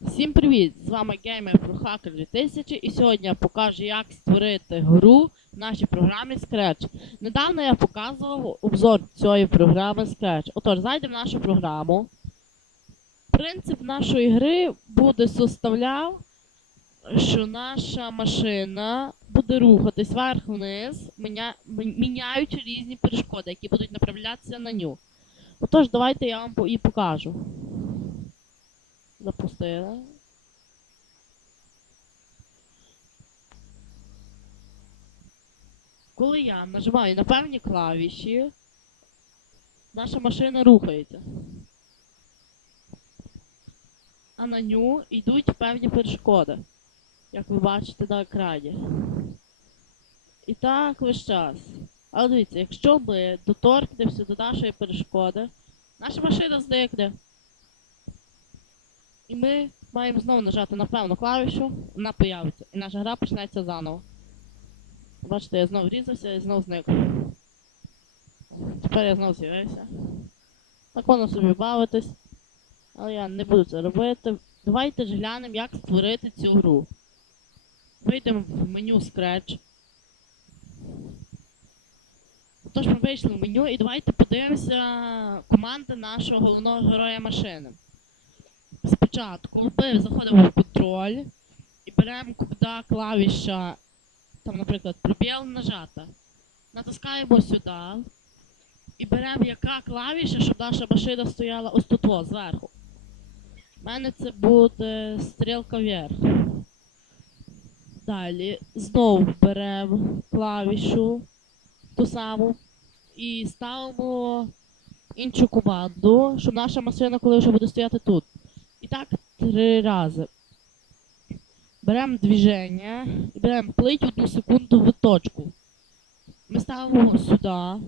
Всім привіт! З вами Gamer Pro Hacker 2000 і сьогодні я покажу, як створити гру в нашій програмі Scratch. Недавно я показував обзор цієї програми Scratch. Отож, зайдемо в нашу програму. Принцип нашої гри буде составляв, що наша машина буде рухатись вверх-вниз, міня... міняючи різні перешкоди, які будуть направлятися на ню. Отож, давайте я вам і покажу. Запустили. Коли я нажимаю на певні клавіші, наша машина рухається. А на ню йдуть певні перешкоди, як ви бачите на екрані. І так весь час. Але дивіться, якщо ми доторкнемося до нашої перешкоди, наша машина зникне. І ми маємо знову нажати на певну клавішу, вона появиться. І наша гра почнеться заново. Бачите, я знову різався і знову зник. Тепер я знову з'явився. Так воно собі бавитись. Але я не буду це робити. Давайте ж глянемо, як створити цю гру. Вийдемо в меню Scratch. Тож ми вийшли в меню і давайте подивимося команди нашого головного героя машини. Спочатку ми заходимо в контроль і беремо, куди клавіша, там, наприклад, пробіл нажата. Натискаємо сюди і беремо яка клавіша, щоб наша машина стояла ось тут о, зверху. У мене це буде стрілка вверх. Далі знову беремо клавішу ту саму і ставимо іншу команду, щоб наша машина, коли вже буде стояти тут. І так три рази. Беремо движення і беремо плить одну секунду в точку. Ми ставимо сюди, там.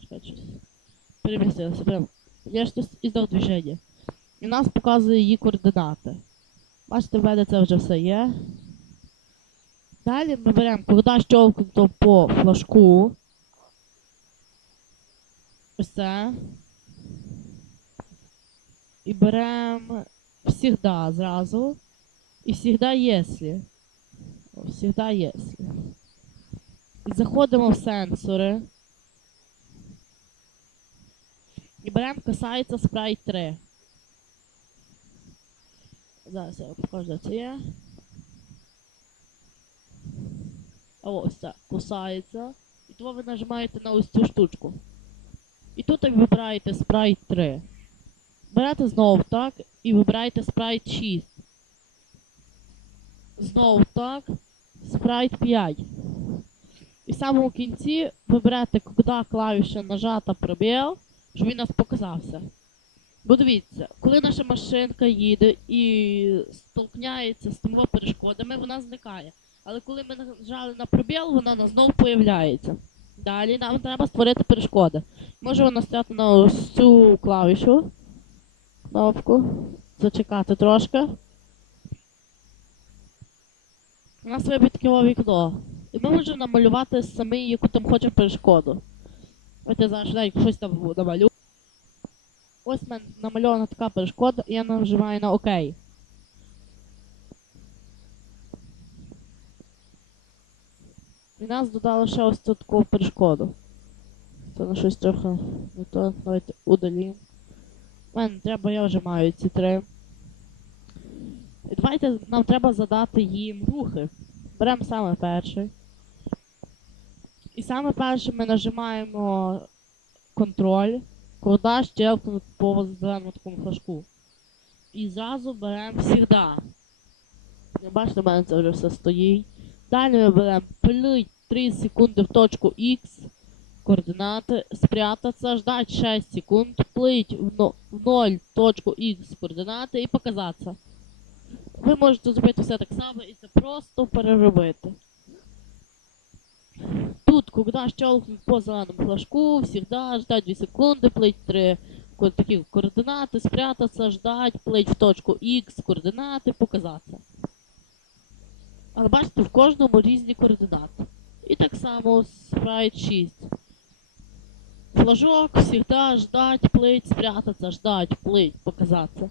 Чекай, щось. Перемістилася. Беремо. Я ж і здав движення. І нас показує її координати. Бачите, в мене це вже все є. Далі ми беремо, коли щелкнуто по флажку. Ось це. І беремо всегда зразу. І всегда если. Всегда если. І заходимо в сенсори. І беремо касається спрайт 3. Зараз я вам покажу, це є. Ось це кусається. І то ви нажимаєте на ось цю штучку. І тут ви вибираєте спрайт 3. Берете знову так і вибираєте спрайт 6. Знову так, спрайт 5. І в самому кінці ви берете, куди клавіша нажата пробіл, щоб він нас показався. Бо дивіться, коли наша машинка їде і столкняється з тими перешкодами, вона зникає. Але коли ми нажали на пробіл, вона на знову появляється. Далі нам треба створити перешкоди. Може вона стояти на ось цю клавішу. Кнопку. Зачекати трошки. У нас вибить таке вікно. І ми можемо намалювати самі, яку там хочемо перешкоду. Ось я зараз швиденько щось там намалю. Ось в мене намальована така перешкода, і я нажимаю на ОК. І нас додало ще ось тут таку перешкоду. Це на щось трохи не то, давайте удалім. У мене треба, я вже маю ці три. І давайте нам треба задати їм рухи. Беремо саме перший. І саме перше ми нажимаємо контроль, щелкнути по зеленому такому флажку. І зразу беремо всегда. Бачите, в мене це вже все стоїть. Далі ми беремо плить 3 секунди в точку X, координати, спрятаться, ждать 6 секунд, плить в, но- в 0 точку X координати і показатися. Ви можете зробити все так само і це просто переробити. Тут, когда щелкнуть по зеленому флажку, всегда ждать 2 секунды, плыть 3 ко- такі координати, спрятаться, ждать, плыть в точку X, координати, показатися. Але бачите, в кожному різні координати. І так само спрайт 6. Флажок, всегда ждать, плыть, спрятаться, ждать, плыть, показаться.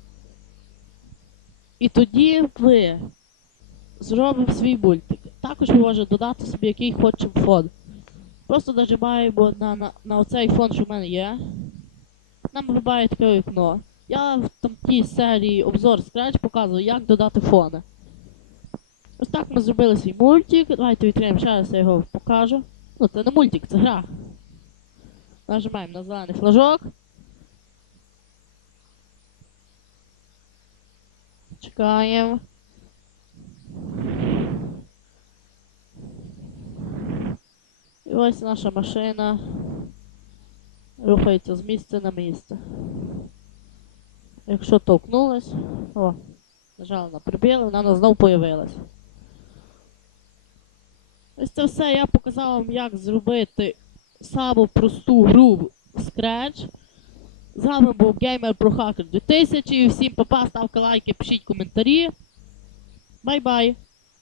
І тоді ви зробимо свій мультик. Також ви можете додати собі який хочемо фон. Просто нажимаємо на, на, на оцей фон, що в мене є. Нам вибиває таке вікно. Я в тій серії обзор Scratch показую, як додати фони. Ось так ми зробили свій мультик. Давайте відкриємо ще раз, я його покажу. Ну, це не мультик, це гра. Нажимаємо на зелений флажок. Чекаємо. І ось наша машина рухається з місця на місце. Якщо толкнулась, о, нажала на прибіл, вона знову появилась. Ось це все я показав вам, як зробити саму просту гру в Scratch. З вами був Gamer Pro Hacker 2000. Всім папа, ставте лайки, пишіть коментарі. Бай-бай!